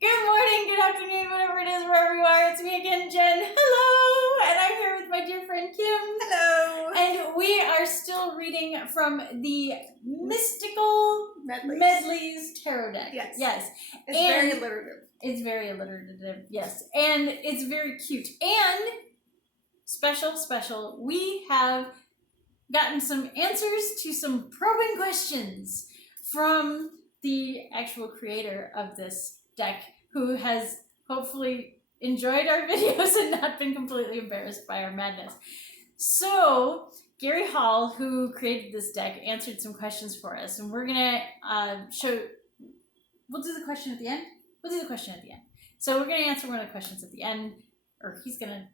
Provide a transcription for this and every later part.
Good morning, good afternoon, whatever it is, wherever you are. It's me again, Jen. Hello! And I'm here with my dear friend Kim. Hello! And we are still reading from the mystical Medleys tarot deck. Yes. It's and very alliterative. It's very alliterative, yes. And it's very cute. And special, we have gotten some answers to some probing questions from the actual creator of this deck, who has hopefully enjoyed our videos and not been completely embarrassed by our madness. So Gary Hall, who created this deck, answered some questions for us, and we're gonna we'll do the question at the end. So we're gonna answer one of the questions at the end, or he's gonna,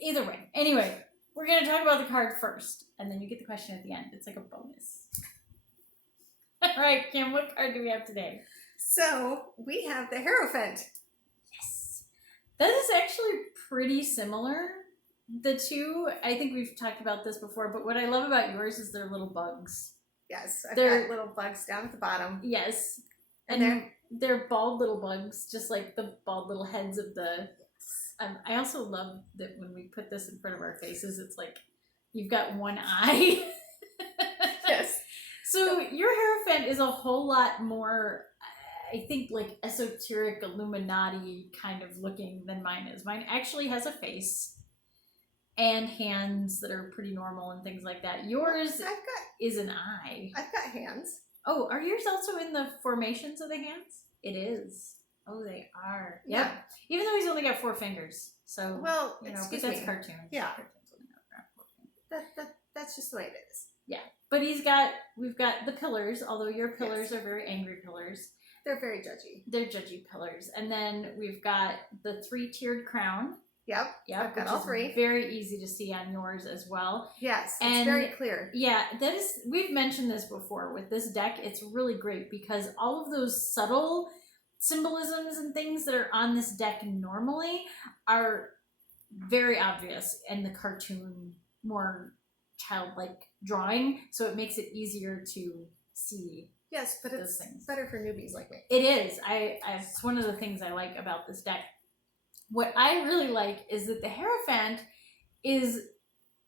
either way. Anyway, we're gonna talk about the card first, and then you get the question at the end. It's like a bonus. All right, Kim, what card do we have today? So we have the Hierophant. Yes. That is actually pretty similar. The two, I think we've talked about this before, but what I love about yours is they're little bugs. Yes, I've got little bugs down at the bottom. Yes. And they're bald little bugs, just like the bald little heads of the... I also love that when we put this in front of our faces, it's like you've got one eye. Yes. So your Hierophant is a whole lot more, I think, like esoteric Illuminati kind of looking than mine is. Mine actually has a face and hands that are pretty normal and things like that. Yours is an eye. I've got hands. Oh, are yours also in the formations of the hands? It is. Oh, they are. Yeah. Yep. Even though he's only got 4 fingers. So, well, you know, excuse but that's me. cartoons. Yeah. Cartoons only have 4 fingers. That's just the way it is. Yeah. But we've got the pillars, although your pillars are very angry pillars. They're very judgy. They're judgy pillars. And then we've got the 3-tiered crown. Yep. I've got all 3. Very easy to see on yours as well. Yes, it's very clear. Yeah, we've mentioned this before with this deck. It's really great because all of those subtle symbolisms and things that are on this deck normally are very obvious in the cartoon, more childlike drawing, so it makes it easier to see. Yes, but it's better for newbies like me. It is. It's one of the things I like about this deck. What I really like is that the Hierophant is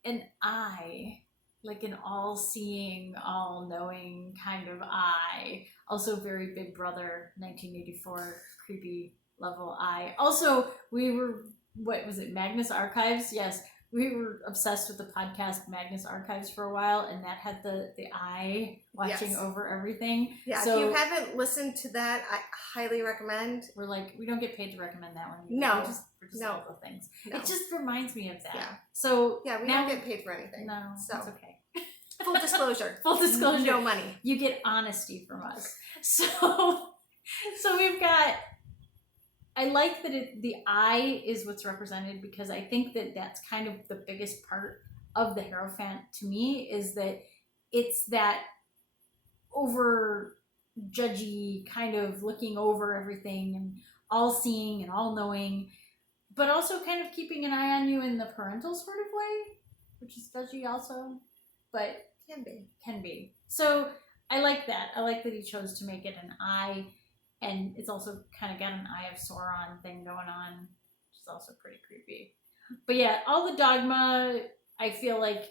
an eye, like an all-seeing, all-knowing kind of eye. Also very Big Brother 1984 creepy level eye. Also, we were, what was it, Magnus Archives? Yes, we were obsessed with the podcast Magnus Archives for a while, and that had the eye watching over everything. Yeah, so, if you haven't listened to that, I highly recommend. We're like, we don't get paid to recommend that one. No. We're just all the things. No. It just reminds me of that. Yeah. So yeah, we don't get paid for anything. No, so it's okay. Full disclosure. Full disclosure. No money. You get honesty from us. So we've got, I like that the eye is what's represented, because I think that that's kind of the biggest part of the Hierophant to me, is that it's that over judgy kind of looking over everything and all seeing and all knowing, but also kind of keeping an eye on you in the parental sort of way, which is judgy also, but can be. So I like that. I like that he chose to make it an eye, and it's also kind of got an Eye of Sauron thing going on, which is also pretty creepy. But yeah, all the dogma, I feel like,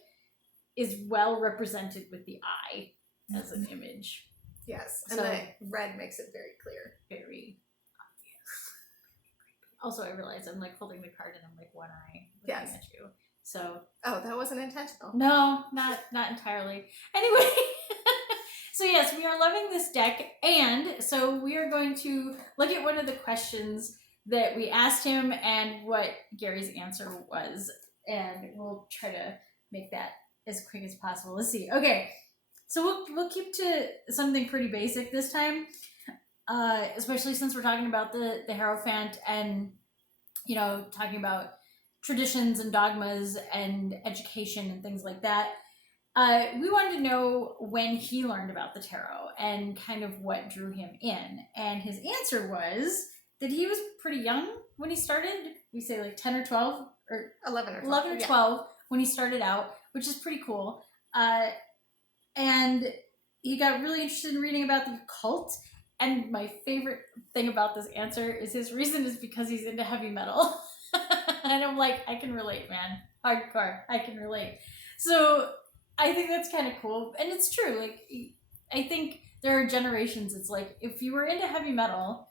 is well represented with the eye as an image. Yes, and the red makes it very clear. Very obvious. Also, I realize I'm like holding the card and I'm like one eye looking at you. So. Oh, that wasn't intentional. No, not entirely. Anyway. So yes, we are loving this deck, and so we are going to look at one of the questions that we asked him and what Gary's answer was, and we'll try to make that as quick as possible. Let's see. Okay, so we'll keep to something pretty basic this time, especially since we're talking about the Hierophant and, you know, talking about traditions and dogmas and education and things like that. We wanted to know when he learned about the tarot and kind of what drew him in. And his answer was that he was pretty young when he started. We say like 10 or 12 or 11 or 12. 11 or 12 when he started out, which is pretty cool. And he got really interested in reading about the occult And my favorite thing about this answer is his reason is because he's into heavy metal. And I'm like, I can relate, man. Hardcore. I can relate. So I think that's kind of cool. And it's true. Like, I think there are generations. It's like, if you were into heavy metal,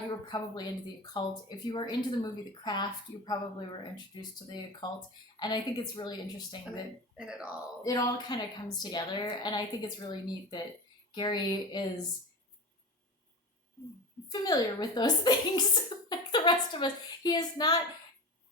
you were probably into the occult. If you were into the movie The Craft, you probably were introduced to the occult. And I think it's really interesting that it all kind of comes together. And I think it's really neat that Gary is familiar with those things like the rest of us. He is not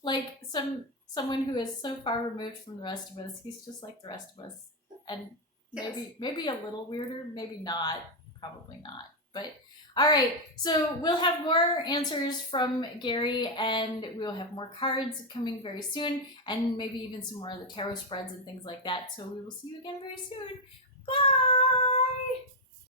like someone who is so far removed from the rest of us. He's just like the rest of us. And maybe a little weirder, maybe not, probably not. But all right, so we'll have more answers from Gary, and we'll have more cards coming very soon, and maybe even some more of the tarot spreads and things like that. So we will see you again very soon. Bye!